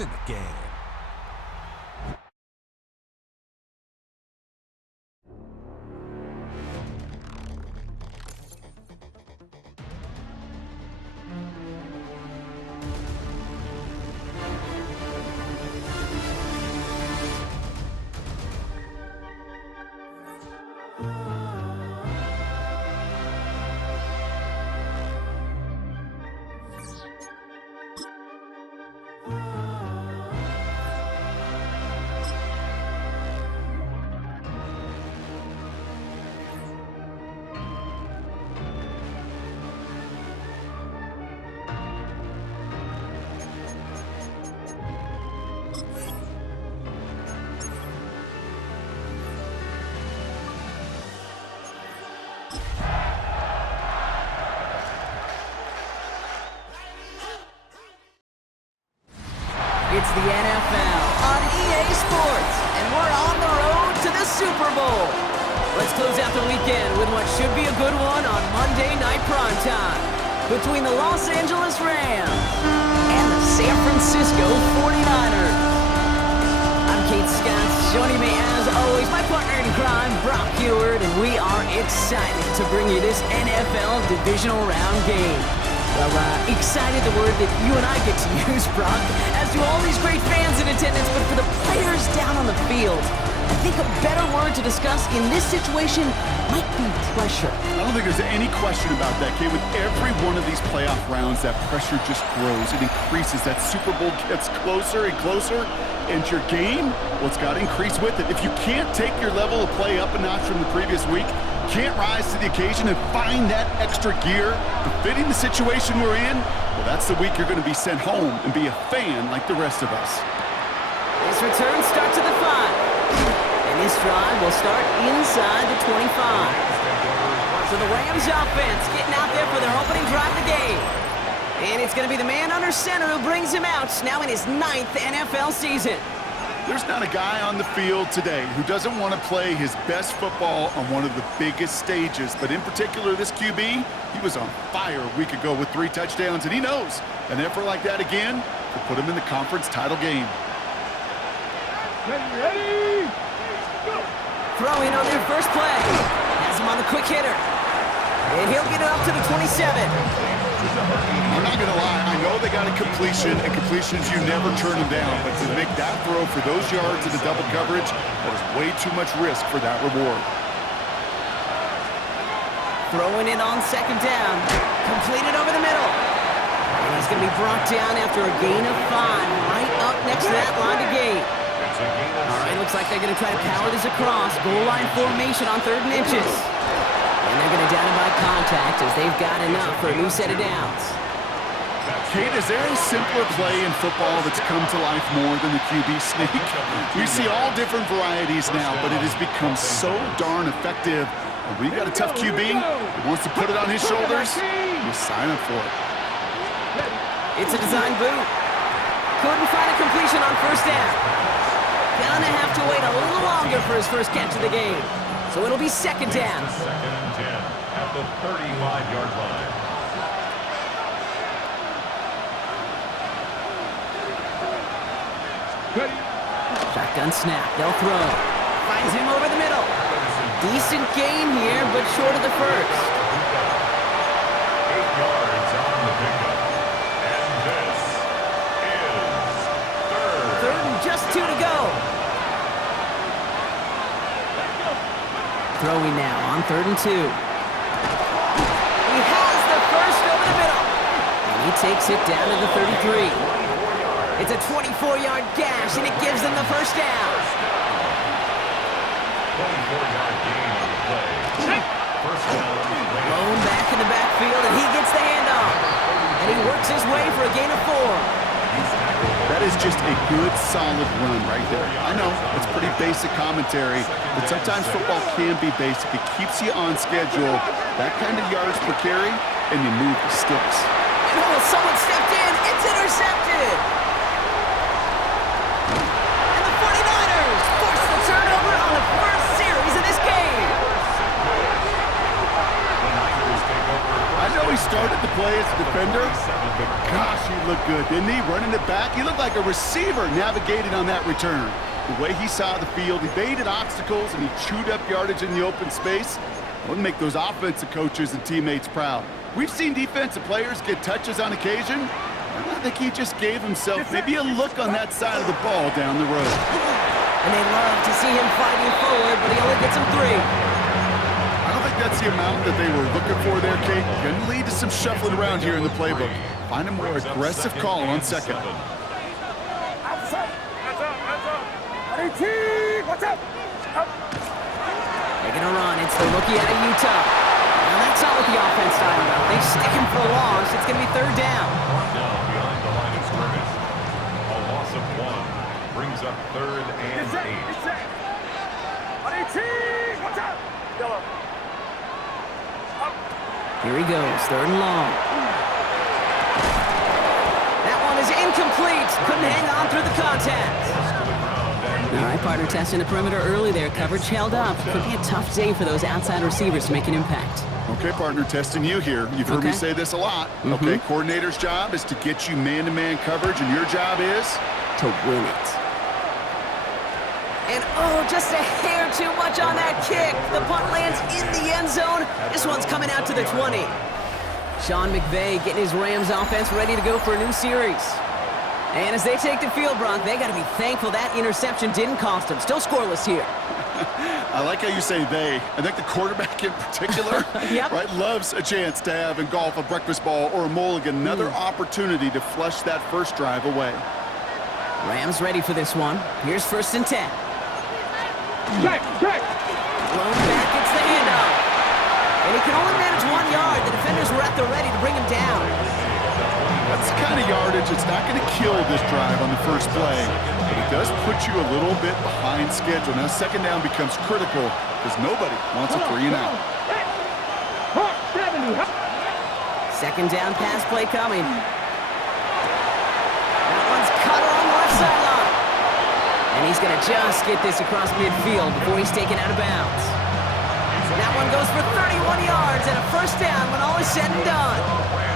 in the game. It's the NFL on EA Sports, and we're on the road to the Super Bowl. Let's close out the weekend with what should be a good one on Monday Night Primetime between the Los Angeles Rams and the San Francisco 49ers. I'm Kate Scott. Joining me as always, my partner in crime, Brock Heward, and we are excited to bring you this NFL Divisional Round game. Well, excited, the word that you and I get to use, Brock, as do all these great fans in attendance, but for the players down on the field, I think a better word to discuss in this situation might be pressure. I don't think there's any question about that, Kate. With every one of these playoff rounds, that pressure just grows. It increases. That Super Bowl gets closer and closer, and your game, well, it's got to increase with it. If you can't take your level of play up a notch from the previous week, can't rise to the occasion and find that extra gear befitting the situation we're in, well, that's the week you're going to be sent home and be a fan like the rest of us. This return starts at the 5. And this drive will start inside the 25. So the Rams offense getting out there for their opening drive of the game. And it's going to be the man under center who brings him out, now in his 9th NFL season. There's not a guy on the field today who doesn't want to play his best football on one of the biggest stages. But in particular, this QB, he was on fire a week ago with 3 touchdowns, and he knows an effort like that again could put him in the conference title game. Ready? Throwing on their first play. Has him on the quick hitter. And he'll get it up to the 27. I'm not going to lie. I know they got a completion, and completions, you never turn them down. But to make that throw for those yards in the double coverage, that is way too much risk for that reward. Throwing it on second down. Completed over the middle. And he's going to be brought down after a gain of 5. Right up next to that line of gain. All right, looks like they're going to try to power this across. Goal line formation on 3rd and inches. And they're going to down it by contact as they've got enough for a new set of downs. Kate, is there a simpler play in football that's come to life more than the QB sneak? We see all different varieties now, but it has become so darn effective. And when you got a tough QB who wants to put it on his shoulders, you sign up for it. It's a design boot. Couldn't find a completion on first down. Gonna have to wait a little longer for his first catch of the game. So it'll be second down. Second and 10 at the 35-yard line. Ready? Shotgun snap. They'll throw. Finds him over the middle. Decent gain here, but short of the first. 8 yards on the pickup. And this is third. 3rd and just 2 to go. Throwing now on 3rd and 2. He has the first over the middle. And he takes it down to the 33. It's a 24-yard gash, and it gives them the first down. 24-yard gain on the play. First down. Blown back in the backfield, and he gets the handoff. And he works his way for a gain of 4. That is just a good, solid run right there. I know, it's pretty basic commentary, but sometimes football can be basic. It keeps you on schedule, that kind of yards per carry, and you move the sticks. And someone stepped in. It's intercepted. And the 49ers force the turnover on the first series of this game. I know he started the play as a defender, but gosh, he looked good, didn't he? Running it back, he looked like a receiver navigating on that return. The way he saw the field, he evaded obstacles, and he chewed up yardage in the open space. It would make those offensive coaches and teammates proud. We've seen defensive players get touches on occasion. I think he just gave himself maybe a look on that side of the ball down the road. And they love to see him fighting forward, but he only gets him 3. I don't think that's the amount that they were looking for there, Kate. Going to lead to some shuffling around here in the playbook. Find a more aggressive call on second. Making a run. It's the rookie out of Utah. Now that's not what the offense talking about. They stick him for a loss. It's going to be 3rd down. Now behind the line of scrimmage. A loss of 1 brings up 3rd and 8. Here he goes. 3rd and long. That one is incomplete. Couldn't hang on through the contact. All right, partner, testing the perimeter early there. Coverage held up. Could be a tough day for those outside receivers to make an impact. Okay, partner, testing you here. You've heard me say this a lot. Okay, coordinator's job is to get you man-to-man coverage, and your job is? To win it. And, oh, just a hair too much on that kick. The punt lands in the end zone. This one's coming out to the 20. Sean McVay getting his Rams offense ready to go for a new series. And as they take the field, Bronk, they got to be thankful that interception didn't cost them. Still scoreless here. I like how you say they. I think the quarterback in particular right, loves a chance to have in golf a breakfast ball or a mulligan, another opportunity to flush that first drive away. Rams ready for this one. Here's 1st and 10. Blown back, it's the handoff. And he can only manage 1 yard. The defenders were at the ready to bring him down. That's the kind of yardage it's not going to kill this drive on the first play, but it does put you a little bit behind schedule. Now, 2nd down becomes critical because nobody wants a 3 and out. 2nd down pass play coming. That one's cut along the left sideline. And he's going to just get this across midfield before he's taken out of bounds. That one goes for 31 yards and a 1st down when all is said and done.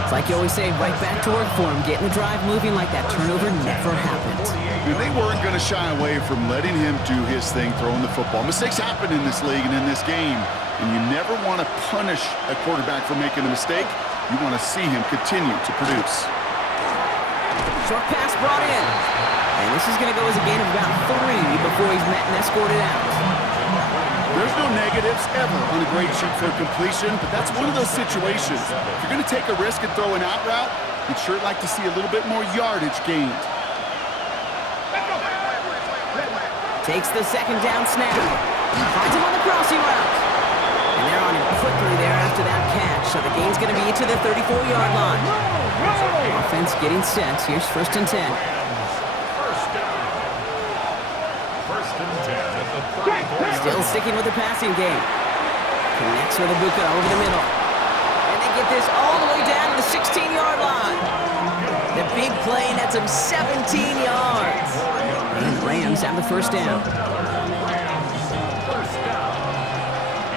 It's like you always say, right back to work for him, getting the drive moving like that turnover never happened. And they weren't going to shy away from letting him do his thing, throwing the football. Mistakes happen in this league and in this game, and you never want to punish a quarterback for making a mistake. You want to see him continue to produce. Short pass brought in. And this is going to go as a gain of about 3 before he's met and escorted out. There's no negatives ever on a great shoot for completion, but that's one of those situations. If you're going to take a risk and throw an out route, you'd sure like to see a little bit more yardage gained. Takes the 2nd down snap. Finds him on the crossing route. And they're on him quickly there after that catch, so the gain's going to be to the 34-yard line. Offense getting set. Here's 1st and 10. Still sticking with the passing game. Connects with Ibuka over the middle. And they get this all the way down to the 16-yard line. The big play nets him 17 yards. And the Rams have the 1st down. First down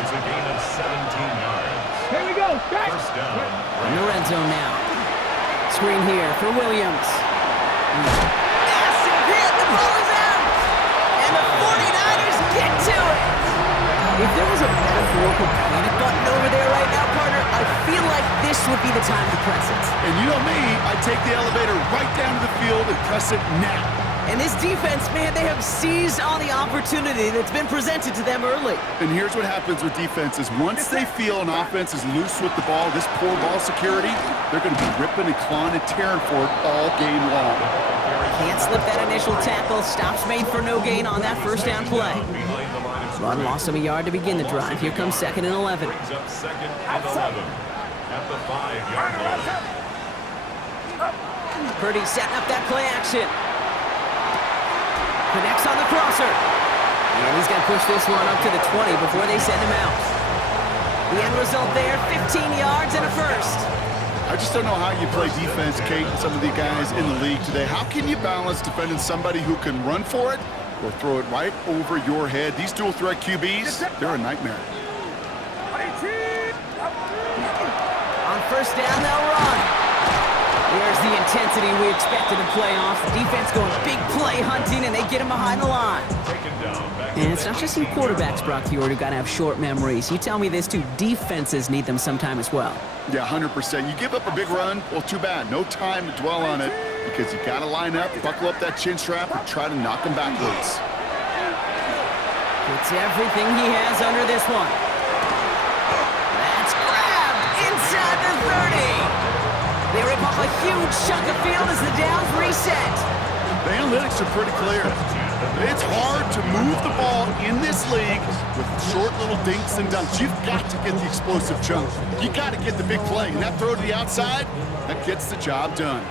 is a gain of 17 yards. Here we go. First down. In the red zone now. Screen here for Williams. Massive hit. The ball is out. And the 49ers get to it. If there was a metaphorical panic button over there right now, partner, I feel like this would be the time to press it. And you know me, I'd take the elevator right down to the field and press it now. And this defense, man, they have seized on the opportunity that's been presented to them early. And here's what happens with defenses. Once they feel an offense is loose with the ball, this poor ball security, they're going to be ripping and clawing and tearing for it all game long. Can't slip that initial tackle. Stops made for no gain on that 1st down play. Run loss of a yard to begin the drive. Here comes 2nd and 11. Brings up 2nd and 11 at the 5-yard line. Purdy setting up that play action. Connects on the crosser. And he's going to push this one up to the 20 before they send him out. The end result there, 15 yards and a 1st. I just don't know how you play defense, Kate, and some of the guys in the league today. How can you balance defending somebody who can run for it or throw it right over your head? These dual threat QBs, they're a nightmare. On 1st first down, they'll run. There's the intensity we expected in playoffs. The defense going big play hunting, and they get him behind the line. And it's not just you quarterbacks, Brock Huard, who got to have short memories. You tell me this, too. Defenses need them sometime as well. Yeah, 100%. You give up a big run, well, too bad. No time to dwell on it because you got to line up, buckle up that chin strap, and try to knock them backwards. Puts everything he has under this one. That's grabbed inside the 30. They rip off a huge chunk of field as the downs reset. The analytics are pretty clear. It's hard to move the ball in this league with short little dinks and dunks. You've got to get the explosive chunk. You got to get the big play. And that throw to the outside, that gets the job done.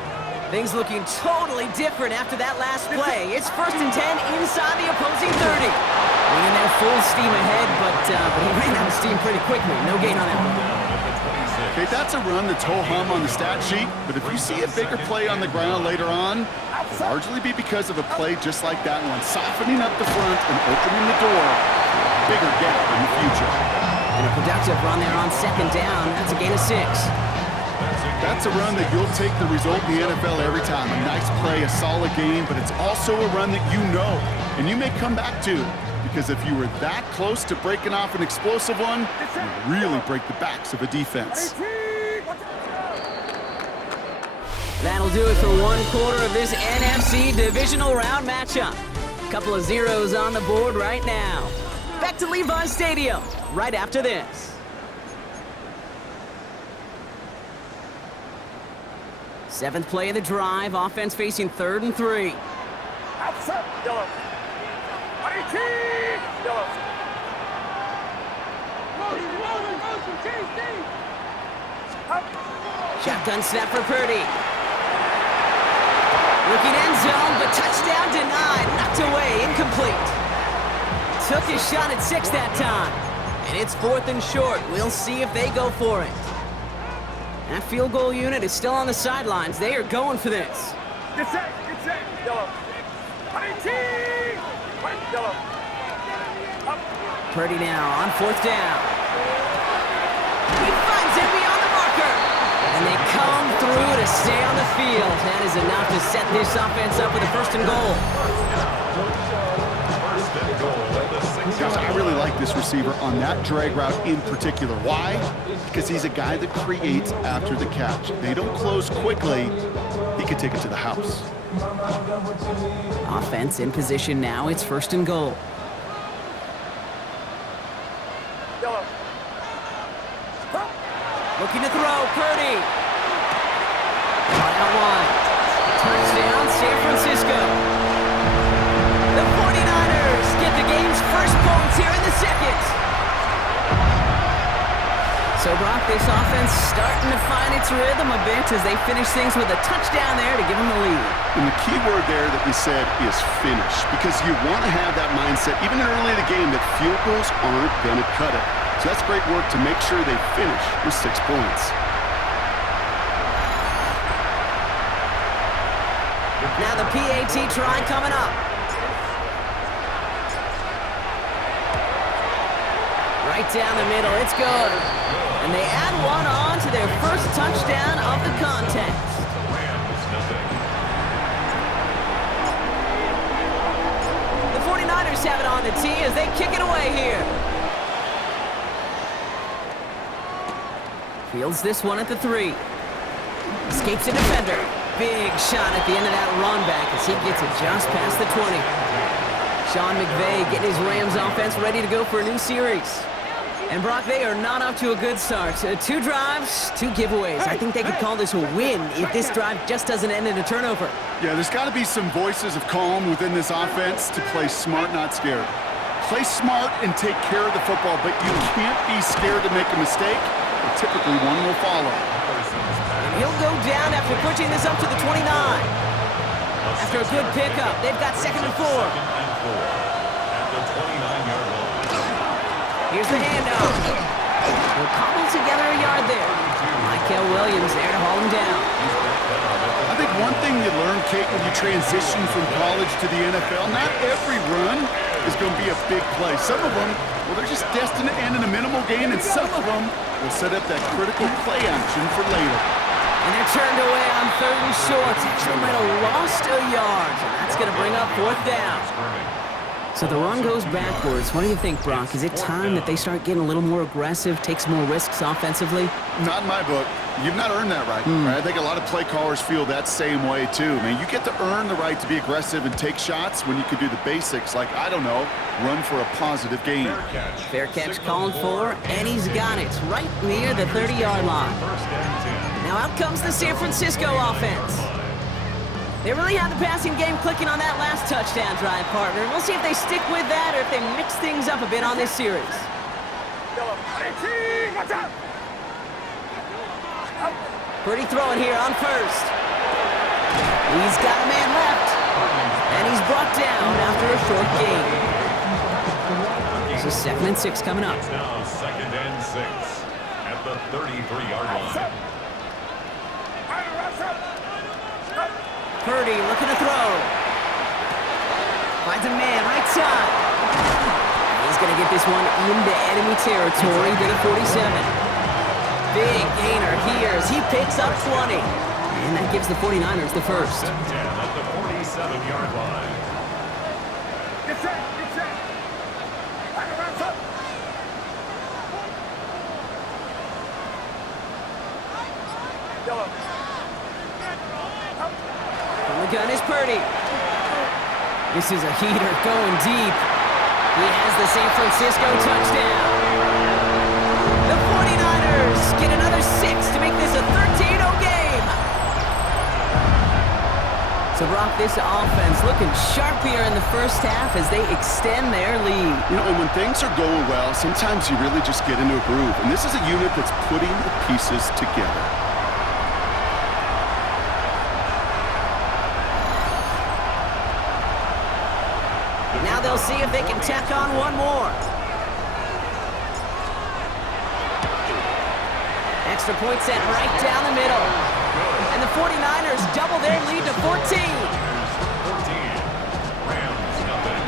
Things looking totally different after that last play. It's 1st and 10 inside the opposing 30. Running there full steam ahead, but he ran out of steam pretty quickly. No gain on that one. Okay, that's a run that's ho-hum on the stat sheet, but if you see a bigger play on the ground later on, it'll largely be because of a play just like that one, softening up the front and opening the door for a bigger gap in the future. And a productive run there on 2nd down. That's a gain of 6. That's a run that you'll take the result in the NFL every time. A nice play, a solid game, but it's also a run that you know and you may come back to. Because if you were that close to breaking off an explosive one, you really break the backs of a defense. That'll do it for one quarter of this NFC Divisional Round matchup. Couple of zeros on the board right now. Back to Levi Stadium right after this. Seventh play of the drive, offense facing 3rd and 3. Outside, yellow. Yellow. Shotgun snap for Purdy. Looking end zone, but touchdown denied. Knocked away, incomplete. Took his shot at 6 that time. And it's 4th and short. We'll see if they go for it. That field goal unit is still on the sidelines. They are going for this. Get set, yellow. Yellow. Purdy now on 4th down. He finds it beyond the marker. And they come through to stay on the field. That is enough to set this offense up with a 1st and goal. Guys, I really like this receiver on that drag route in particular. Why? Because he's a guy that creates after the catch. They don't close quickly. He could take it to the house. Offense in position now. It's 1st and goal. Yellow. Looking to throw, Purdy. Out wide. Touchdown, San Francisco. The 49ers get the game's first points here in the 2nd. So, Brock, this offense starting to find its rhythm a bit as they finish things with a touchdown there to give them the lead. And the key word there that you said is finish, because you want to have that mindset, even early in the game, that field goals aren't going to cut it. So that's great work to make sure they finish with 6 points. Now the PAT try coming up. Right down the middle, it's good. And they add one on to their first touchdown of the contest. The 49ers have it on the tee as they kick it away here. Fields this one at the 3. Escapes a defender. Big shot at the end of that run back as he gets it just past the 20. Sean McVay getting his Rams offense ready to go for a new series. And Brock, they are not off to a good start. 2 drives, 2 giveaways. I think they could call this a win if this drive just doesn't end in a turnover. Yeah, there's got to be some voices of calm within this offense to play smart, not scared. Play smart and take care of the football, but you can't be scared to make a mistake, or typically one will follow. And he'll go down after pushing this up to the 29. After a good pickup, they've got 2nd and 4. Here's the handoff. We'll cobble together a yard there. Michael Williams there to haul him down. I think one thing you learn, Kate, when you transition from college to the NFL, not every run is going to be a big play. Some of them, well, they're just destined to end in a minimal gain, and some of them will set up that critical play action for later. And they're turned away on 3rd and short. Actually might have lost a yard. And that's going to bring up 4th down. So the run goes backwards. What do you think, Brock? Is it time that they start getting a little more aggressive, take some more risks offensively? Not in my book. You've not earned that right. I think a lot of play callers feel that same way, too. Man, you get to earn the right to be aggressive and take shots when you could do the basics, like, I don't know, run for a positive gain. Fair catch called for, and he's got it right near the 30-yard line. Now out comes the San Francisco offense. They really had the passing game clicking on that last touchdown drive, partner. We'll see if they stick with that or if they mix things up a bit on this series. Purdy throwing here on 1st. He's got a man left, and he's brought down after a short gain. So 2nd and 6 coming up. It's now 2nd and 6 at the 33-yard line. Purdy looking to throw. Finds a man right side. He's going to get this one into enemy territory to the 47. Big gainer here as he picks up 20. And that gives the 49ers the first. 10 at the 47-yard line. Get set, get set. Yellow. From the gun is Purdy. This is a heater going deep. He has the San Francisco touchdown. The 49ers get another 6 to make this a 13-0 game. So, Brock, this offense looking sharp here in the first half as they extend their lead. You know, and when things are going well, sometimes you really just get into a groove. And this is a unit that's putting the pieces together. Now they'll see if they can tack on one more. Extra point set right down the middle. And the 49ers double their lead to 14. 14. Rams nothing.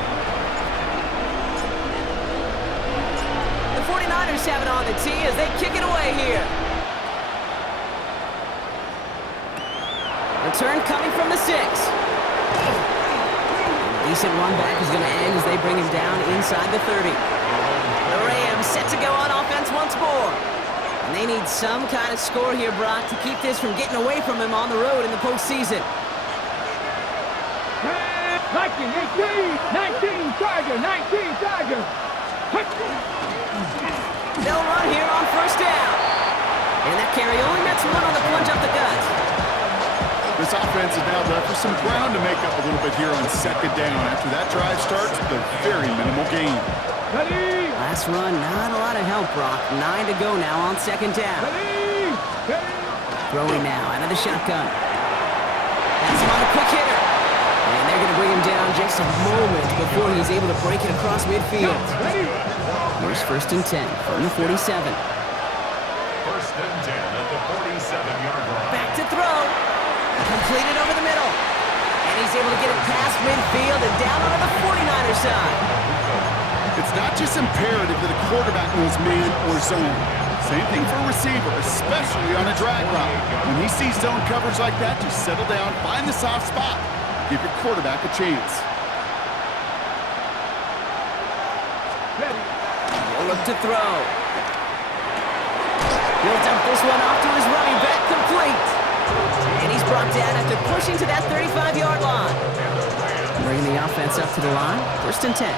The 49ers have it on the tee as they kick it away here. Return coming from the 6. Decent run back is going to end as they bring him down inside the 30. The Rams set to go on offense once more. And they need some kind of score here, Brock, to keep this from getting away from him on the road in the postseason. 19, 19, Tiger, 19, Tiger. They'll run here on 1st down. And that carry only gets one on the plunge up the gut. This offense is now left with some ground to make up a little bit here on 2nd down. After that drive starts with a very minimal gain. Ready, Last run, not a lot of help, Brock. 9 to go now on 2nd down. ready, ready. Throwing now out of the shotgun. That's him on a quick hitter. And they're going to bring him down just a moment before he's able to break it across midfield. Ready. Here's 1st and 10 from the 47. 1st and 10 at the 47-yard line. Back to throw. Completed over the middle. And he's able to get it past midfield and down on the 49er side. It's not just imperative that a quarterback knows man or zone. Same thing for a receiver, especially on a drag route. When he sees zone coverage like that, just settle down, find the soft spot. Give your quarterback a chance. Ready. He'll look to throw. He'll dump this one off to his running back, complete. And he's brought down after pushing to that 35-yard line. Bringing the offense up to the line. 1st and 10.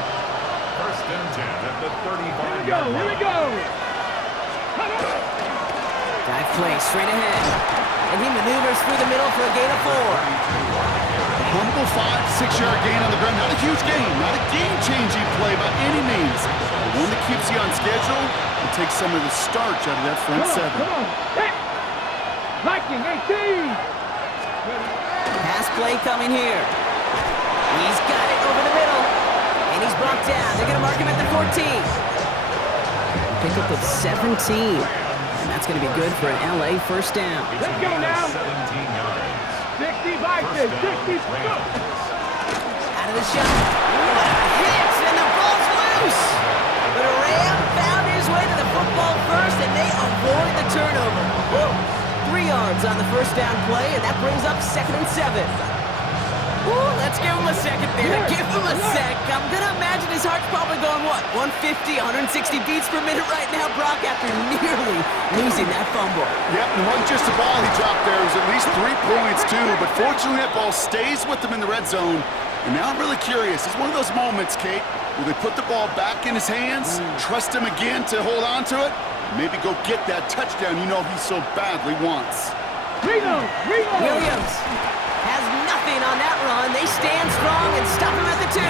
1st and 10 at the Here we 35-yard go, line. here we go. Dive play straight ahead. And he maneuvers through the middle for a gain of 4. A humble 5-6-yard gain on the ground. Not a huge gain, not a game-changing play by any means. But one that keeps you on schedule and takes some of the starch out of that front Come 7. on. Hey. Viking, 18. Pass play coming here. He's got it over the middle. And he's brought down. They're going to mark him at the 14. Pickup of 17. And that's going to be good for an LA 1st down. Let's go now. 17 yards. 60 Vikings, 60. Go. Out of the shot. What a hit! And the loose. But a Ram found his way to the football first, and they avoid the turnover. Woo. 3 yards on the first down play, and that brings up 2nd and 7. Ooh, let's give him a second there. Give him a sec. I'm going to imagine his heart's probably going, what, 150, 160 beats per minute right now, Brock, after nearly losing that fumble. Yep, and it wasn't just a ball he dropped there. It was at least 3 points, too. But fortunately, that ball stays with him in the red zone. And now I'm really curious. It's one of those moments, Kate, where they put the ball back in his hands, trust him again to hold on to it, maybe go get that touchdown you know he so badly wants. Williams has nothing on that run. They stand strong and stop him at the 2.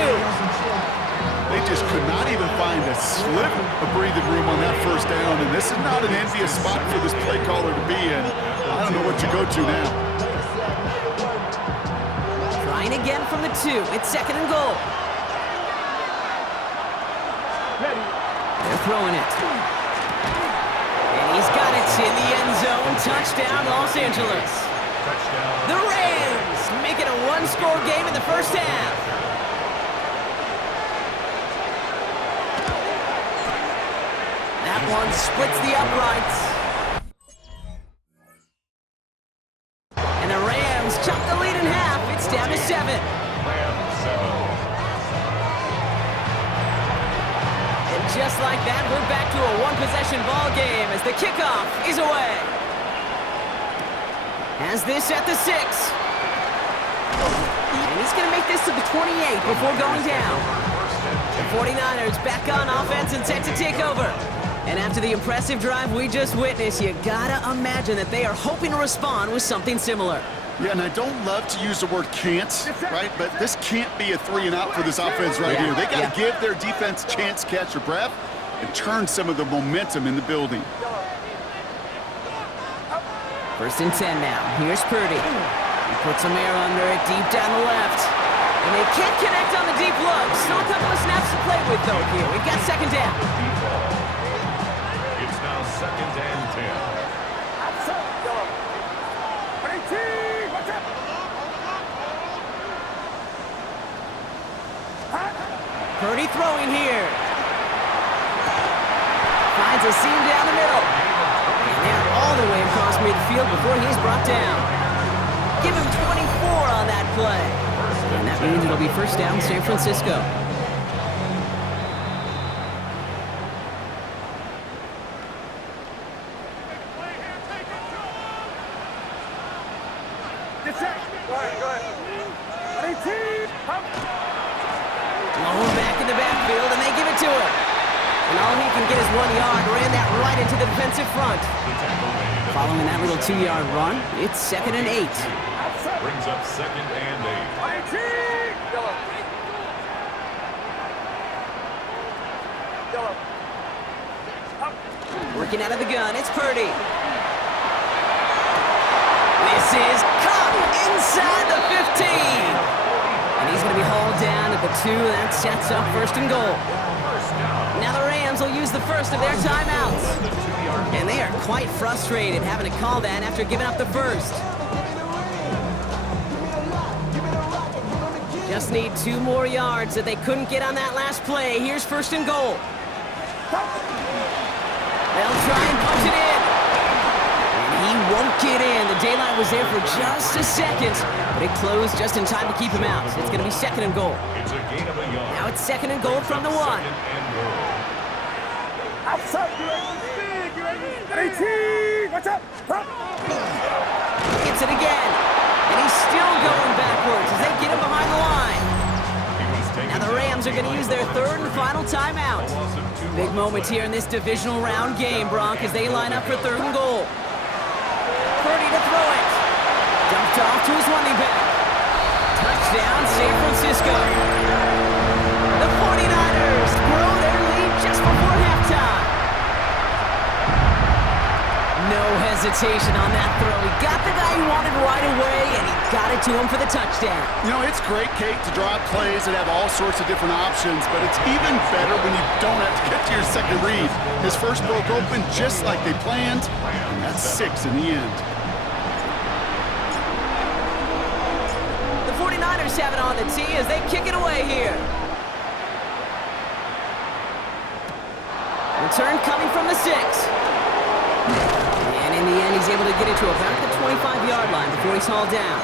They just could not even find a sliver of breathing room on that first down, and this is not an envious spot for this play caller to be in. I don't know what you go to now. Trying again from the 2. It's 2nd and goal. They're throwing it. And he's got it in the end zone. Touchdown, Los Angeles. The Rams make it a 1-score game in the first half. That one splits the uprights. And the Rams chop the lead in half. It's down to 7. Rams 7. And just like that, we're back to a 1-possession ball game as the kickoff is away. Has this at the 6. And he's going to make this to the 28 before going down. The 49ers back on offense and set to take over. And after the impressive drive we just witnessed, you gotta imagine that they are hoping to respond with something similar. Yeah, and I don't love to use the word can't, right? But this can't be a 3-and-out for this offense right here. They got to give their defense a chance to catch their breath and turn some of the momentum in the building. 1st and 10 now. Here's Purdy. He puts some air under it deep down the left. And they can't connect on the deep look. Still a couple of snaps to play with, though, here. We've got 2nd down. It's now 2nd and 10. Purdy throwing here. Finds a seam down the middle. And they're all the way across midfield before he's brought down. Give him 24 on that play. And that means it'll be 1st down San Francisco. Low back in the backfield, and they give it to him. And all he can get is 1 yard. Ran that right into the defensive front. Following that little 2-yard run, it's 2nd and 8. Brings up 2nd and 8. Working out of the gun, it's Purdy. This is caught inside the 15. And he's going to be hauled down at the 2, and that sets up 1st and goal. Now the Rams will use the first of their timeouts. And they are quite frustrated having to call that after giving up the first. Just need 2 more yards that they couldn't get on that last play. Here's 1st and goal. They'll try and punch it in. And he won't get in. The daylight was there for just a second, but it closed just in time to keep him out. It's going to be 2nd and goal. It's a gain of a yard. Now it's 2nd and goal from the 1. 2nd and goal. Gets it again. And he's still going backwards as they get him behind the line. Now the Rams are going to use their 3rd and final timeout. Big moment here in this divisional round game, Bronk, as they line up for 3rd and goal. Purdy to throw it. Dumped off to his running back. Touchdown, San Francisco. The 49ers grow their lead just before halftime. No hesitation on that throw. He got the guy he wanted right away, and he got it to him for the touchdown. You know, it's great, Kate, to draw up plays and have all sorts of different options, but it's even better when you don't have to get to your second read. His first broke open just like they planned, and that's 6 in the end. The 49ers have it on the tee as they kick it away here. return coming from the 6. And in the end, he's able to get it to about the 25-yard line before he's hauled down.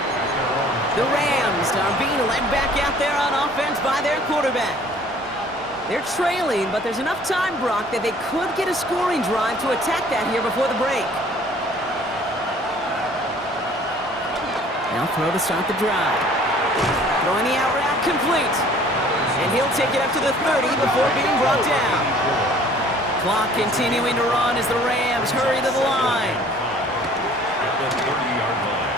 The Rams are being led back out there on offense by their quarterback. They're trailing, but there's enough time, Brock, that they could get a scoring drive to attack that here before the break. Now throw to start the drive. Throwing the out route complete. And he'll take it up to the 30 before being brought down. Clock continuing to run as the Rams hurry to the line. At the 30-yard line.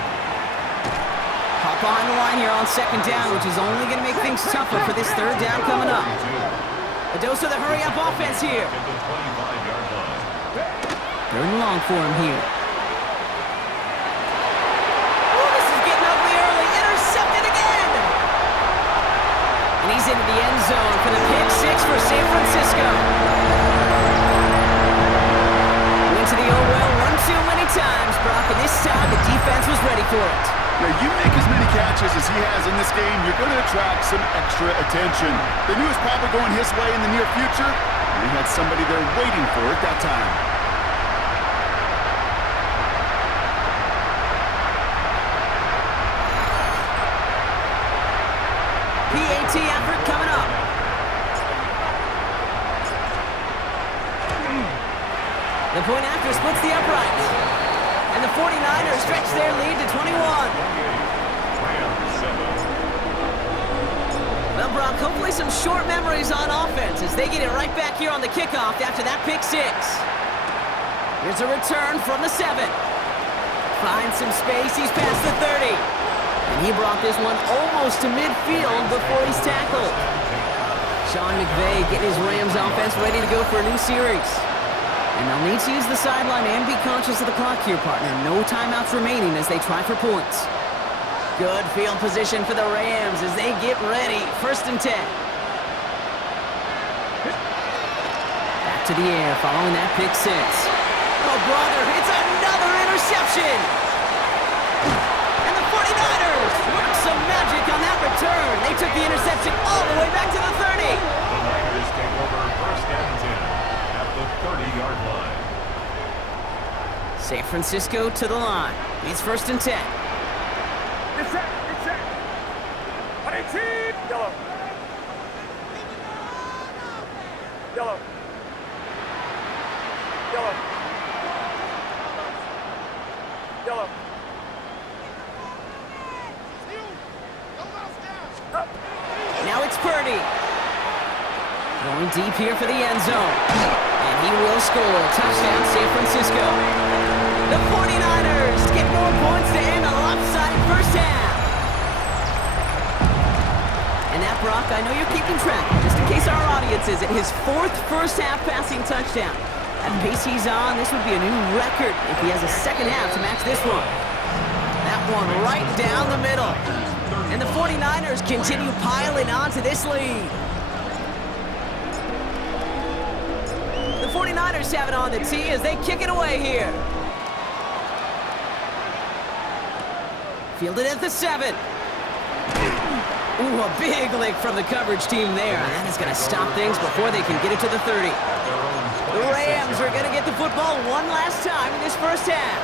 Hop behind the line here on second down, which is only going to make things tougher for this third down coming up. A dose of the hurry-up offense here. At the 25-yard line. Third and long for him here. Oh, this is getting ugly early. Intercepted again. And he's into the end zone for the pick 6 for San Francisco. Went to the old well one too many times, Brock, and this time the defense was ready for it. Now, you make as many catches as he has in this game, you're going to attract some extra attention. They knew it was probably going his way in the near future, and he had somebody there waiting for it that time. PAT effort coming up. The point after splits the uprights. And the 49ers stretch their lead to 21. Well, Brock, hopefully some short memories on offense as they get it right back here on the kickoff after that pick 6. Here's a return from the 7. Finds some space, he's past the 30. And he brought this one almost to midfield before he's tackled. Sean McVay getting his Rams offense ready to go for a new series. And they'll need to use the sideline and be conscious of the clock here, partner. No timeouts remaining as they try for points. Good field position for the Rams as they get ready. 1st and 10. Back to the air following that pick 6. Oh, brother, it's another interception. And the 49ers work some magic on that return. They took the interception all the way back to the 30. The Niners take over 1st and 10. The 30-yard line. San Francisco to the line. It's 1st and 10. Get set. On 18. Yellow. Yellow. Yellow. Yellow. Now it's Purdy. Going deep here for the end zone. And he will score. Touchdown, San Francisco. The 49ers get more points to end a lopsided first half. And that, Brock, I know you're keeping track, just in case our audience isn't, his 4th first-half passing touchdown. At the pace he's on, this would be a new record if he has a second half to match this one. That one right down the middle. And the 49ers continue piling onto this lead. The 49ers have it on the tee as they kick it away here. Fielded at the 7. Ooh, a big lick from the coverage team there. That is going to stop things before they can get it to the 30. The Rams are going to get the football one last time in this first half.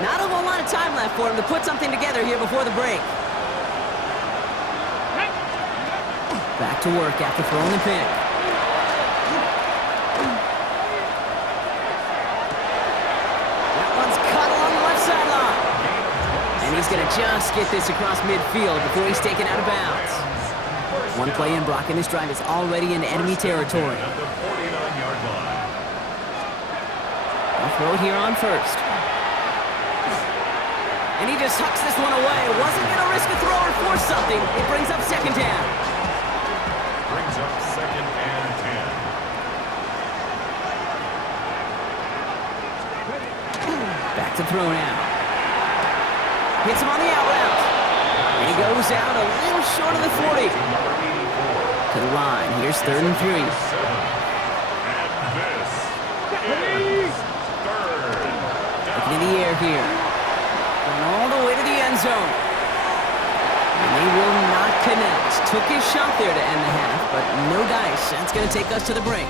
Not a whole lot of time left for them to put something together here before the break. Back to work after throwing the pick. He's going to just get this across midfield before he's taken out of bounds. One play in, Brock, and this drive is already in enemy territory. I'll throw it here on 1st. And he just hucks this one away. Wasn't going to risk a throw or force something. It brings up 2nd down. Brings up 2nd and 10. Back to throw now. Hits him on the out route. And he goes out a little short of the 40. To the line. Here's 3rd and 3. And this is 3rd. Looking in the air here. Going all the way to the end zone. And they will not connect. Took his shot there to end the half, but no dice. That's going to take us to the break.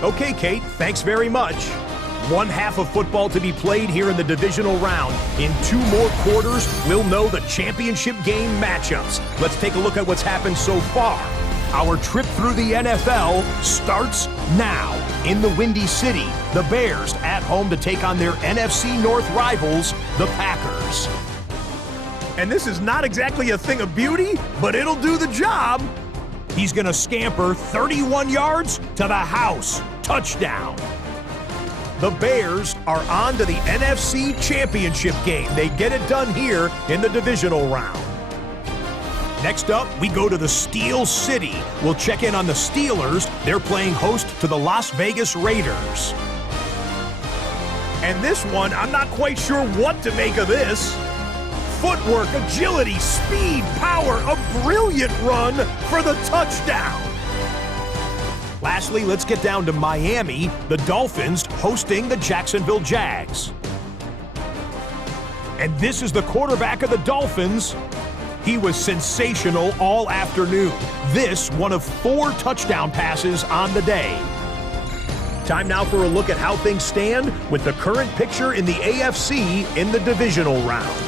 Okay, Kate, thanks very much. One half of football to be played here in the divisional round. In 2 more quarters, we'll know the championship game matchups. Let's take a look at what's happened so far. Our trip through the NFL starts now. In the Windy City, the Bears at home to take on their NFC North rivals, the Packers. And this is not exactly a thing of beauty, but it'll do the job. He's gonna scamper 31 yards to the house. Touchdown. The Bears are on to the NFC Championship game. They get it done here in the divisional round. Next up, we go to the Steel City. We'll check in on the Steelers. They're playing host to the Las Vegas Raiders. And this one, I'm not quite sure what to make of this. Footwork, agility, speed, power, a brilliant run for the touchdown. Lastly, let's get down to Miami, the Dolphins hosting the Jacksonville Jags. And this is the quarterback of the Dolphins. He was sensational all afternoon. This, one of 4 touchdown passes on the day. Time now for a look at how things stand with the current picture in the AFC in the divisional round.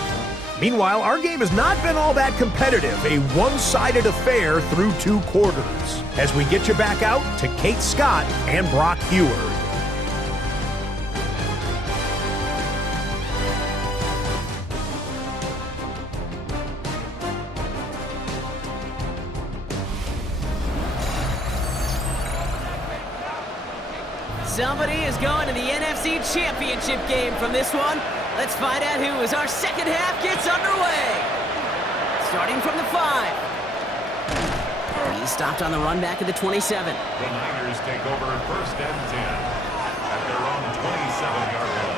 Meanwhile, our game has not been all that competitive, a one-sided affair through 2 quarters. As we get you back out to Kate Scott and Brock Heward. Somebody is going to the NFC Championship game from this one. Let's find out who as our second half gets underway. Starting from the 5. He stopped on the run back at the 27. The Niners take over 1st and 10 at their own 27-yard line.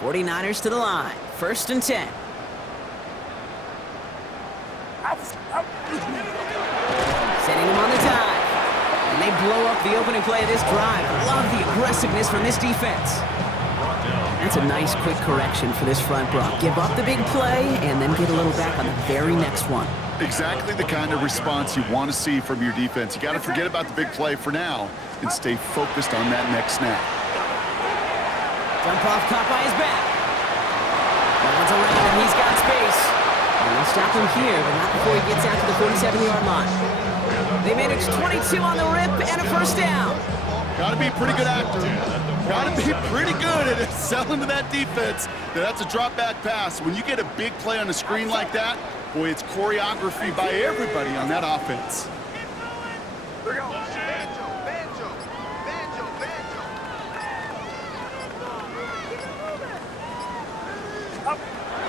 '49ers to the line. 1st and 10. Setting him on the dive. And they blow up the opening play of this drive. Love the aggressiveness from this defense. That's a nice quick correction for this front, Brock. Give up the big play and then get a little back on the very next one. Exactly the kind of response you want to see from your defense. You got to forget about the big play for now and stay focused on that next snap. Dump off caught by his back. Runs around and he's got space. And they'll stop him here, but not before he gets out to the 47-yard line. They manage 22 on the rip and a first down. Got to be a pretty good actor. Got to be pretty good at selling to that defense. That's a drop back pass. When you get a big play on a screen like that, boy, it's choreography by everybody on that offense.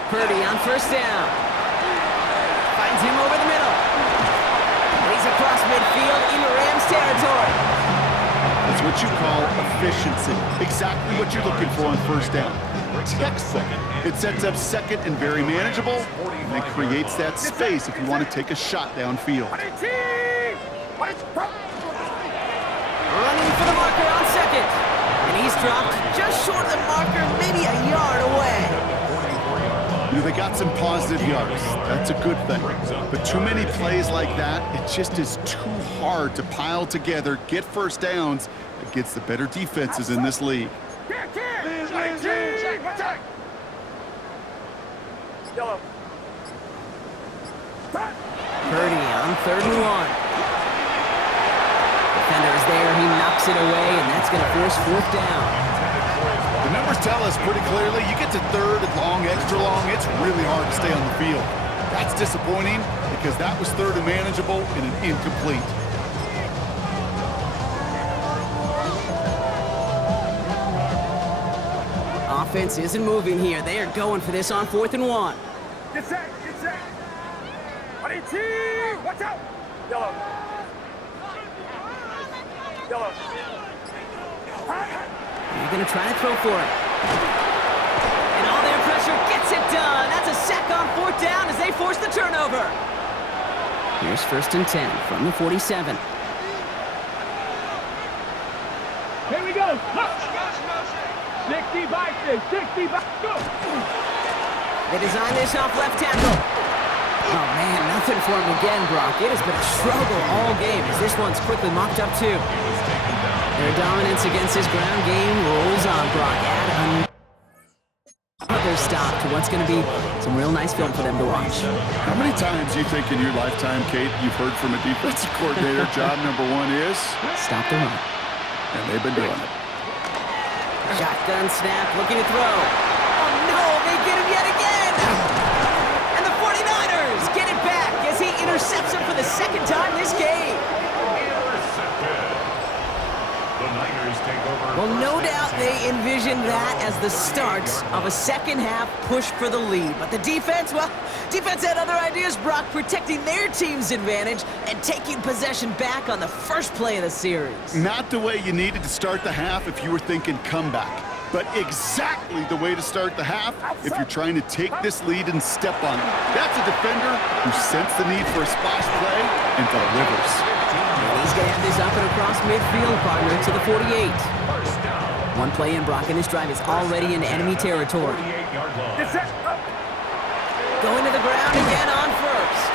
Purdy on first down. Finds him over the middle. He's across midfield into Rams territory. That's what you call efficiency. Exactly what you're looking for on first down. Textbook. It sets up second and very manageable, and it creates that space if you want to take a shot downfield. Running for the marker on second. And he's dropped just short of the marker, maybe a yard away. You know, they got some positive yards. That's a good thing. But too many plays like that, it just is too hard to pile together, get first downs against the better defenses in this league. Purdy on 3rd and 1. Defender is there, he knocks it away, and that's going to force 4th down. The numbers tell us pretty clearly, you get to 3rd and long, extra long, it's really hard to stay on the field. That's disappointing because that was 3rd and manageable and an incomplete. Offense isn't moving here. They are going for this on 4th and 1. Get set, get set. Watch out. Yellow. Yellow. They're going to try to throw for it. And all their pressure gets it done. That's a sack on 4th down as they force the turnover. Here's 1st and 10 from the 47. Here we go. 60 by 6, 60 by go. They design this off left tackle. Oh, man, nothing for him again, Brock. It has been a struggle all game as this one's quickly mopped up, too. Their dominance against this ground game rolls on, Brock. Add another stop to what's going to be some real nice film for them to watch. How many times do you think in your lifetime, Kate, you've heard from a defensive coordinator, job number 1 is? Stop the run. And they've been doing it. Shotgun snap, looking to throw. Oh, no, they get him yet again. And the 49ers get it back as he intercepts him for the 2nd time this game. Well, no doubt they envisioned that as the start of a second-half push for the lead. But the defense, well, defense had other ideas, Brock, protecting their team's advantage and taking possession back on the first play of the series. Not the way you needed to start the half if you were thinking comeback, but exactly the way to start the half if you're trying to take this lead and step on it. That's a defender who sensed the need for a splash play and delivers. And he's going to have this up and across midfield, partner, to the 48. One play in, Brock, and this drive is already in enemy territory. Going to the ground again on first.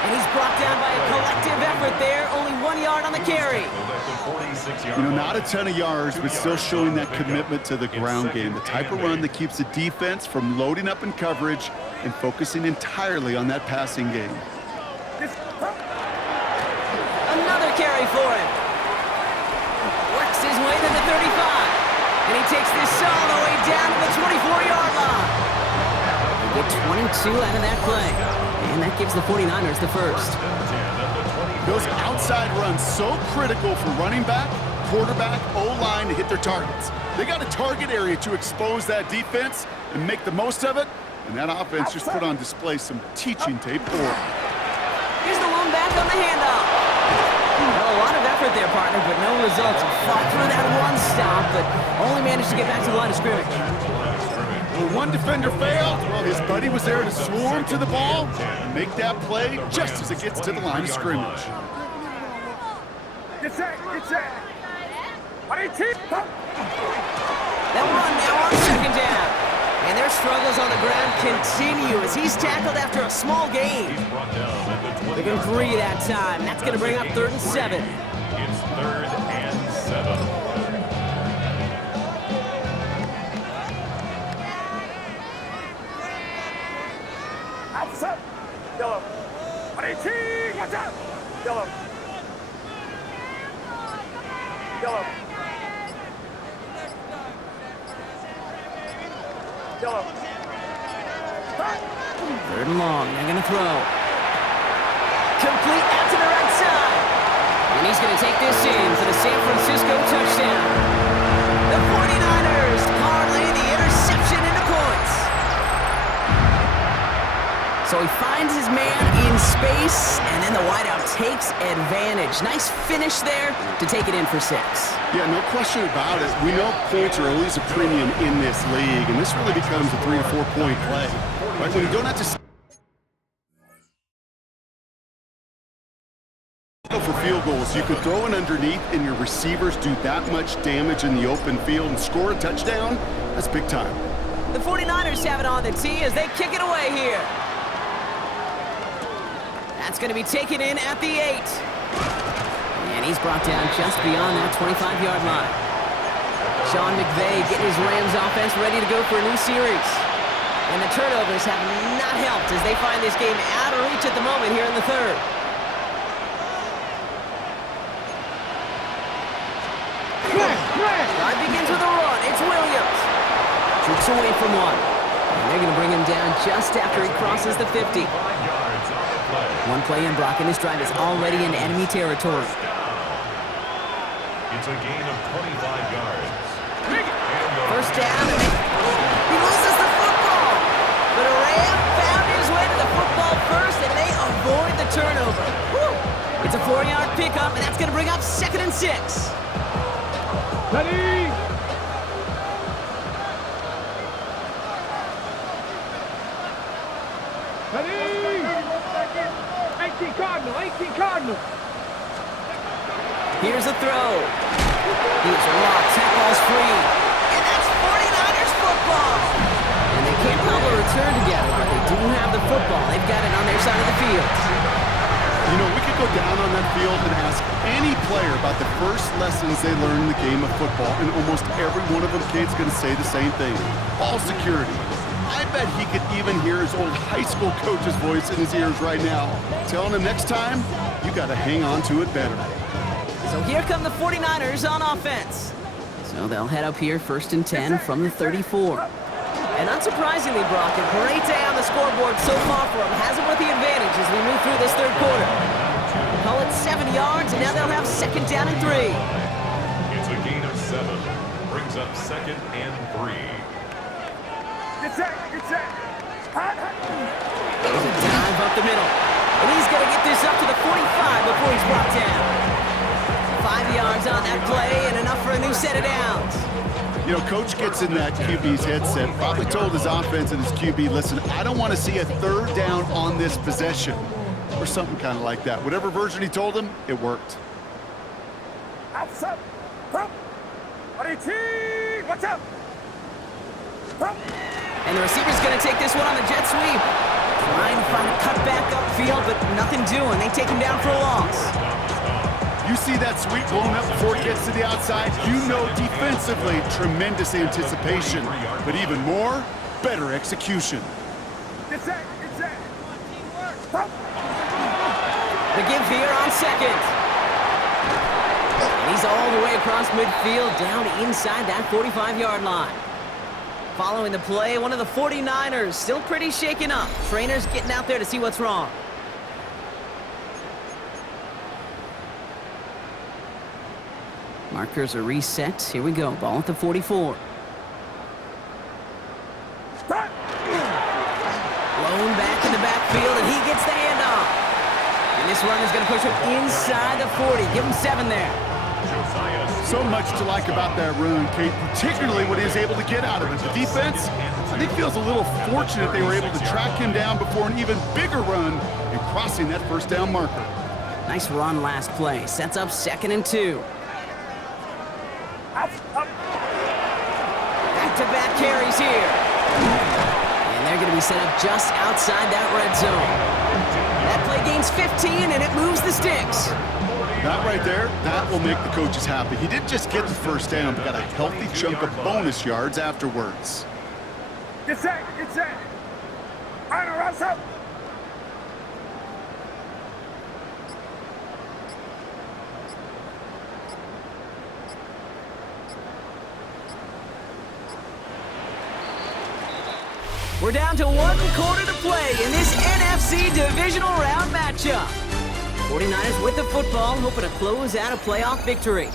And he's brought down by a collective effort there. Only 1 yard on the carry. You know, not a ton of yards, but still showing that commitment to the ground game. The type of run that keeps the defense from loading up in coverage and focusing entirely on that passing game. Another carry for him. Works his way to the 35. And he takes this all the way down to the 24-yard line. They get 22 out of that play. And that gives the 49ers the first. Those outside runs so critical for running back, quarterback, O-line to hit their targets. They got a target area to expose that defense and make the most of it. And that offense just put on display some teaching tape for it. Here's the lone back on the handoff. Well, a lot of effort there, partner, but no results. Fought through that one stop, but only managed to get back to the line of scrimmage. Well, one defender failed. Well, his buddy was there to swarm to the ball and make that play just as it gets to the line of scrimmage. Get set, get set. They'll run now on second down. And their struggles on the ground continue as he's tackled after a small gain. They can 3 that time. That's going to bring up 3rd and 7. It's 3rd and 7. Outside. Yellow. Watch out. Yellow. Yellow. Yellow. 3rd and long. They're going to throw. Complete out to the right side. And he's going to take this in for the San Francisco touchdown. The 49ers parlay the interception into points. So he finds his man in space, and then the wideout takes advantage. Nice finish there to take it in for 6. Yeah, no question about it. We know points are always a premium in this league, and this really becomes a 3 to 4 point play. Right? When you don't have to go for field goals, you could throw it underneath, and your receivers do that much damage in the open field and score a touchdown. That's big time. The 49ers have it on the tee as they kick it away here. That's going to be taken in at the 8. And he's brought down just beyond that 25-yard line. Sean McVay getting his Rams offense ready to go for a new series. And the turnovers have not helped as they find this game out of reach at the moment here in the 3rd. Drive begins with a run. It's Williams. Shoots away from 1. And they're going to bring him down just after he crosses the 50. 1 play in, Brock, and this drive is already in enemy territory. It's a gain of 25 yards. First down, and he loses the football. But Ram found his way to the football first, and they avoid the turnover. Woo! It's a 4-yard pickup, and that's going to bring up 2nd and 6. Ready? Ready? 18 Cardinal, 18 Cardinal. Here's a throw. He's rocked, that ball's free. And that's 49ers football. And they can't cobble a return together, but they do have the football. They've got it on their side of the field. You know, we could go down on that field and ask any player about the first lessons they learned in the game of football, and almost every one of them kids going to say the same thing. Ball security. I bet he could even hear his old high school coach's voice in his ears right now, telling him next time, you got to hang on to it better. So here come the 49ers on offense. So they'll head up here 1st and 10 from the 34. And unsurprisingly, Brock, a great day on the scoreboard so far for them. Has them with the advantage as we move through this 3rd quarter. Call it 7 yards, and now they'll have 2nd down and 3. It's a gain of 7. Brings up 2nd and 3. Get set, get set. There's a dive up the middle. And he's going to get this up to the 45 before he's brought down. 5 yards on that play and enough for a new set of downs. You know, Coach gets in that QB's headset, probably told his offense and his QB, listen, I don't want to see a 3rd down on this possession. Or something kind of like that. Whatever version he told him, it worked. Outside. Watch out. And the receiver's going to take this one on the jet sweep. Trying to find a cutback upfield, but nothing doing. They take him down for a loss. You see that sweep blown up before it gets to the outside, you know defensively, tremendous anticipation. But even more, better execution. Get set, get set. The give here on 2nd. And he's all the way across midfield, down inside that 45-yard line. Following the play, one of the 49ers still pretty shaken up. Trainers getting out there to see what's wrong. Markers are reset. Here we go. Ball at the 44. Blown back in the backfield, and he gets the handoff. And this run is going to push him inside the 40. Give him 7 there. So much to like about that run, Kate, particularly what he was able to get out of it. The defense, I think, feels a little fortunate they were able to track him down before an even bigger run and crossing that first down marker. Nice run last play. Sets up 2nd and 2. Back-to-back carries here. And they're going to be set up just outside that red zone. That play gains 15, and it moves the sticks. That right there, that will make the coaches happy. He didn't just get the first down, but got a healthy chunk of bonus yards afterwards. Get set, get set. Final runs up. We're down to 1 quarter to play in this NFC Divisional Round matchup. 49ers with the football, hoping to close out a playoff victory.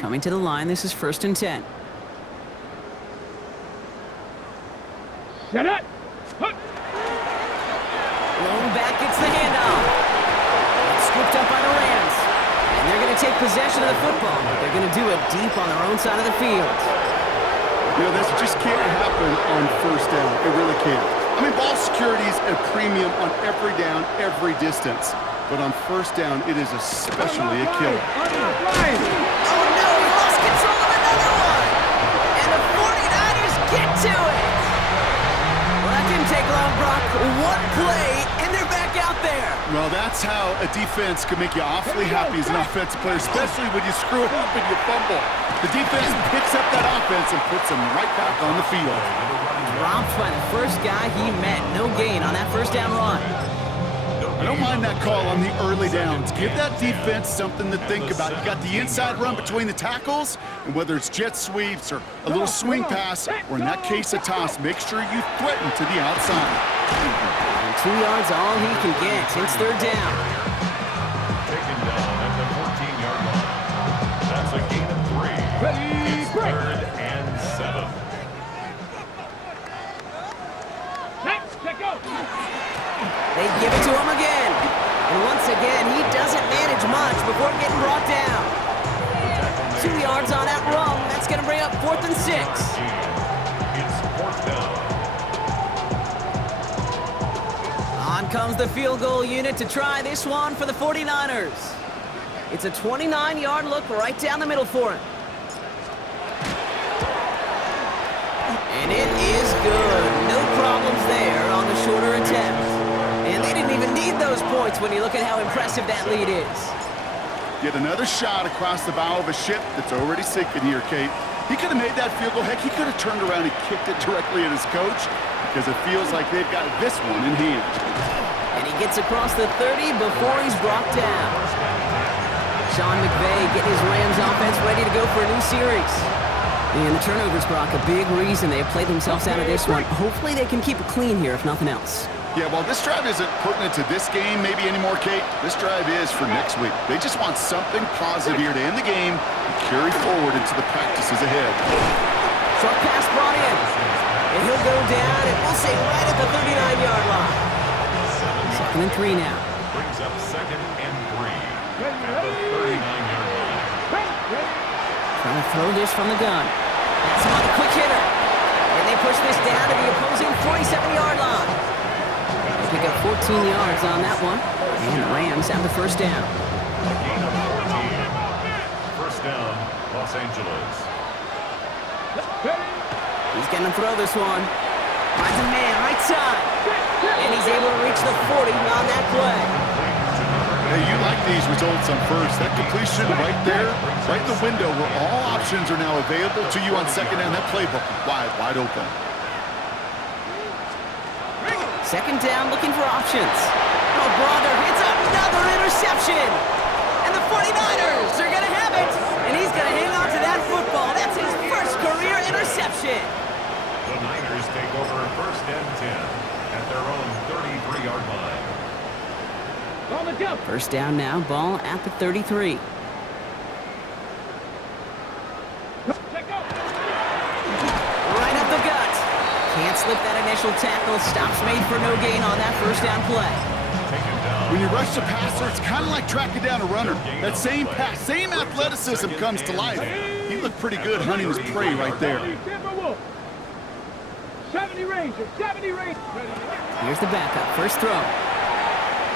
Coming to the line, this is 1st and 10. Set it. Lone back gets the handoff. It's scooped up by the Rams. And they're going to take possession of the football, but they're going to do it deep on their own side of the field. You know, this just can't happen on first down. It really can't. I mean, ball security is a premium on every down, every distance. But on first down, it is especially a killer. Oh, no, he lost control of another one. And the 49ers get to it. Well, that didn't take long, Brock. 1 play, and they're back out there. Well, that's how a defense can make you awfully happy as an offensive player, especially when you screw it up and you fumble. The defense picks up that offense and puts them right back on the field. Dropped by the first guy he met. No gain on that first down run. I don't mind that call on the early downs. Give that defense something to think about. You got the inside run between the tackles, and whether it's jet sweeps or a little swing pass, or in that case a toss, make sure you threaten to the outside. And 2 yards all he can get. It's 3rd down. Taken down at the 14-yard line. That's a gain of 3. It's 3rd and 7. They give it to him again. And once again, he doesn't manage much before getting brought down. 2 yards on that run. That's going to bring up 4th and 6. It's 4th down. On comes the field goal unit to try this one for the 49ers. It's a 29-yard look right down the middle for him. And it is good. No problems there on the shorter attempt. And they didn't even need those points when you look at how impressive that lead is. Yet another shot across the bow of a ship that's already sinking here, Kate. He could have made that field goal. Heck, he could have turned around and kicked it directly at his coach because it feels like they've got this one in hand. And he gets across the 30 before he's brought down. Sean McVay getting his Rams offense ready to go for a new series. And the turnovers, Brock, a big reason they have played themselves out of this one. Hopefully they can keep it clean here, if nothing else. Yeah, well, this drive isn't pertinent to this game maybe anymore, Kate. This drive is for next week. They just want something positive here to end the game and carry forward into the practices ahead. Short pass brought in. And he'll go down, and we'll say right at the 39-yard line. 2nd and 3 now. Brings up 2nd and 3 at the 39-yard line. Trying to throw this from the gun. That's on the quick hitter. And they push this down to the opposing 47-yard line. They pick up 14 yards on that one. And the Rams have the first down. A gain of 14. First down, Los Angeles. He's going to throw this one. Finds a man right side. And he's able to reach the 40 on that play. Hey, you like these results on first. That completion right there, right in the window where all options are now available to you on second down. That playbook wide open. Second down, looking for options. Oh, brother, it's another interception. And the 49ers are going to have it. And he's going to hang on to that football. That's his first career interception. The Niners take over first and 10 at their own 33-yard line. On the jump. First down now, ball at the 33. Right up the gut. Can't slip that initial tackle. Stops made for no gain on that first down play. When you rush the passer, it's kind of like tracking down a runner. That same pass, same athleticism comes to life. He looked pretty good hunting his prey right there. 70 Rangers, 70 Rangers. Here's the backup, first throw.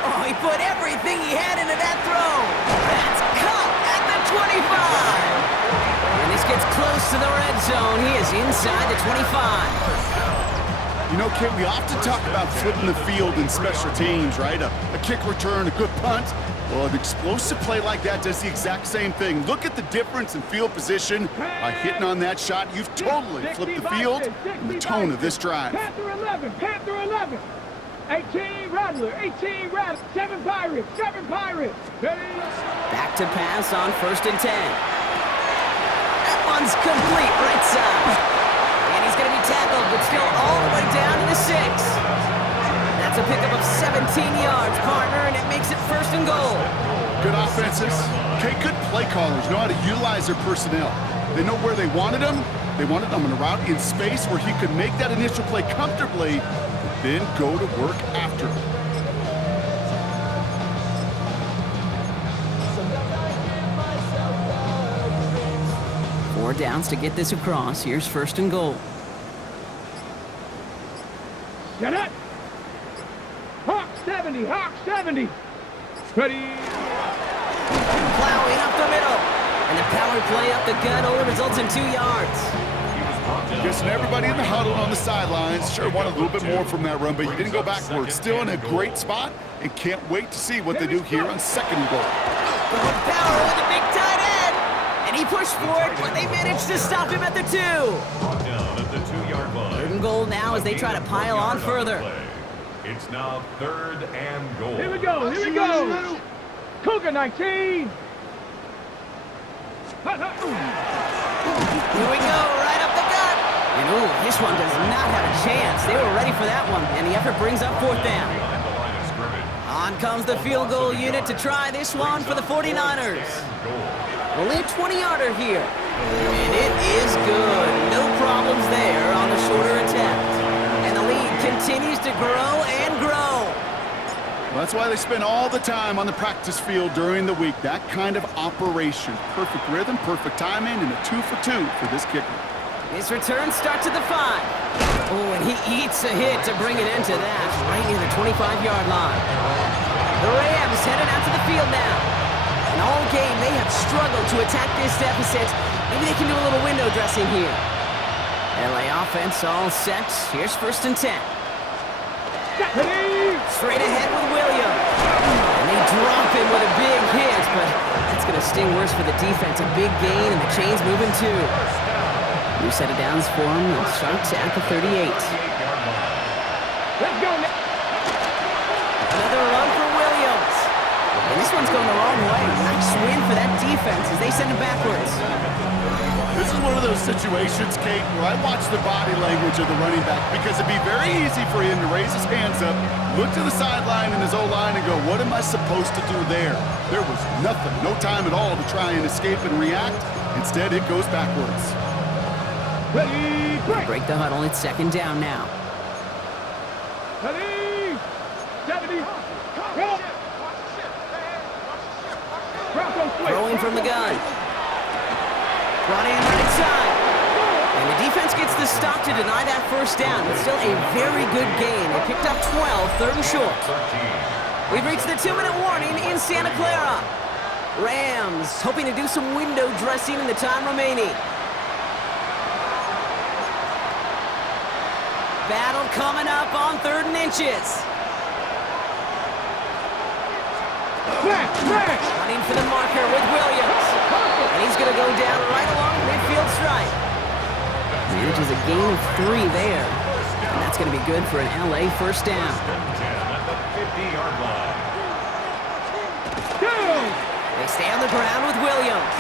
Oh, he put everything he had into that throw. That's caught at the 25. And this gets close to the red zone. He is inside the 25. You know, Kate, we often talk about flipping the field in special teams, right? A kick return, a good punt. Well, an explosive play like that does the exact same thing. Look at the difference in field position. By hitting on that shot, you've totally flipped the field and the tone of this drive. Panther 11, Panther 11. 18 Rattler, 18 Rattler, 7 Pirates, 7 Pirates. Back to pass on first and 10. That one's complete right side. And he's going to be tackled, but still all the way down to the 6. That's a pickup of 17 yards, partner, and it makes it first and goal. Good offenses. Okay, good play callers know how to utilize their personnel. They know where they wanted them. They wanted them in a route in space where he could make that initial play comfortably, but then go to work after. 4 downs to get this across. Here's first and goal. Get it. Hawk 70, Hawk 70. Ready. Plowing up the middle. And the power play up the gut only results in 2 yards. Guessing everybody in the huddle on the sidelines sure wanted a little bit more from that run, but you didn't go backwards. Still in a great spot and can't wait to see what they do here on second and goal. Going power with a big tight end. And he pushed for it, but they managed to stop him at the 2. Down at the 2-yard line. Third and goal now as they try to pile on further. It's now third and goal. Here we go, here we go. Cougar 19. Here we go, right up the gut. And ooh, this one does not have a chance. They were ready for that one, and the effort brings up 4th down. Behind the line of scrimmage. On comes the field goal unit to try this one for the 49ers. Only a 20-yarder here. And it is good. No problems there on the shorter attempt. And the lead continues to grow and grow. Well, that's why they spend all the time on the practice field during the week. That kind of operation. Perfect rhythm, perfect timing, and a 2 for 2 for this kicker. His return starts at the 5. Oh, and he eats a hit to bring it into that, right near the 25-yard line. The Rams headed out to the field now. And all game, they have struggled to attack this deficit. Maybe they can do a little window dressing here. LA offense all set. Here's first and 10. Straight ahead with Williams. And they drop him with a big hit, but that's going to sting worse for the defense. A big gain, and the chain's moving too. New set of downs for him, and starts at the 38. Let's go. Another run for Williams. And this one's going the wrong way. Nice win for that defense as they send it backwards. This is one of those situations, Kate, where I watch the body language of the running back because it'd be very easy for him to raise his hands up, look to the sideline in his O-line and go, what am I supposed to do there? There was nothing, no time at all to try and escape and react. Instead, it goes backwards. Ready, break. Break the huddle. It's second down now. Ready, 70. Go. Throwing from the gun. Brought in right side. And the defense gets the stop to deny that first down, but still a very good gain. They picked up 12, third and short. We've reached the 2-minute warning in Santa Clara. Rams hoping to do some window dressing in the time remaining. Battle coming up on 3rd and inches. Running for the marker with Williams. And he's going to go down right along the midfield stripe. Manages a gain of 3 there. And that's going to be good for an LA first down. At the 50-yard line. They stay on the ground with Williams.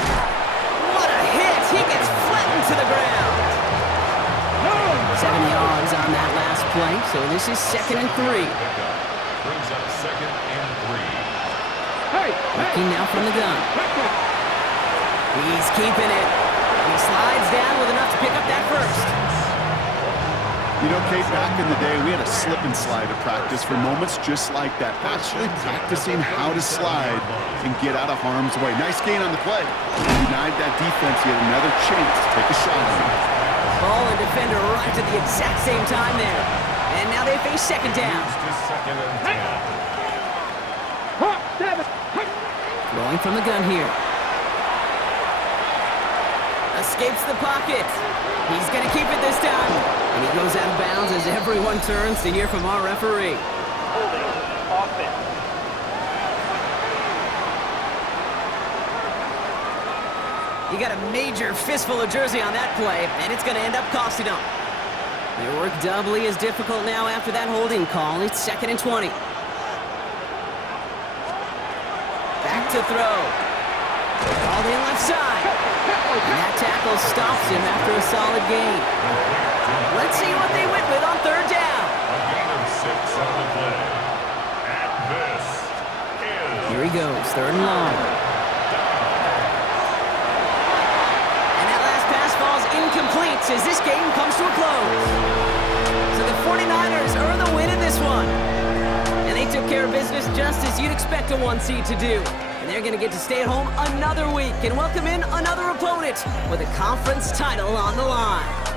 What a hit! He gets flattened to the ground. 7 yards on that last play, so this is 2nd and 3. Brings up 2nd and 3. Looking now from the gun. He's keeping it. And he slides down with enough to pick up that first. You know, Kate, back in the day, we had a slip and slide to practice for moments just like that. Actually practicing how to slide and get out of harm's way. Nice gain on the play. Denied that defense yet another chance to take a shot on him. Ball and defender arrived at the exact same time there. And now they face 2nd down. Just 2nd and 10. Throwing from the gun here. Escapes the pocket. He's going to keep it this time. And he goes out of bounds as everyone turns to hear from our referee. Holding offense. He got a major fistful of jersey on that play, and it's going to end up costing him. Their work doubly as difficult now after that holding call. It's 2nd and 20. Back to throw. All in left side. And that tackle stops him after a solid gain. Let's see what they went with on 3rd down. A gain of 6 on the play. And this is... Here he goes, 3rd and long. And that last pass falls incomplete as this game comes to a close. So the 49ers earn the win in this one. And they took care of business just as you'd expect a 1 seed to do. And they're going to get to stay at home another week and welcome in another opponent with a conference title on the line.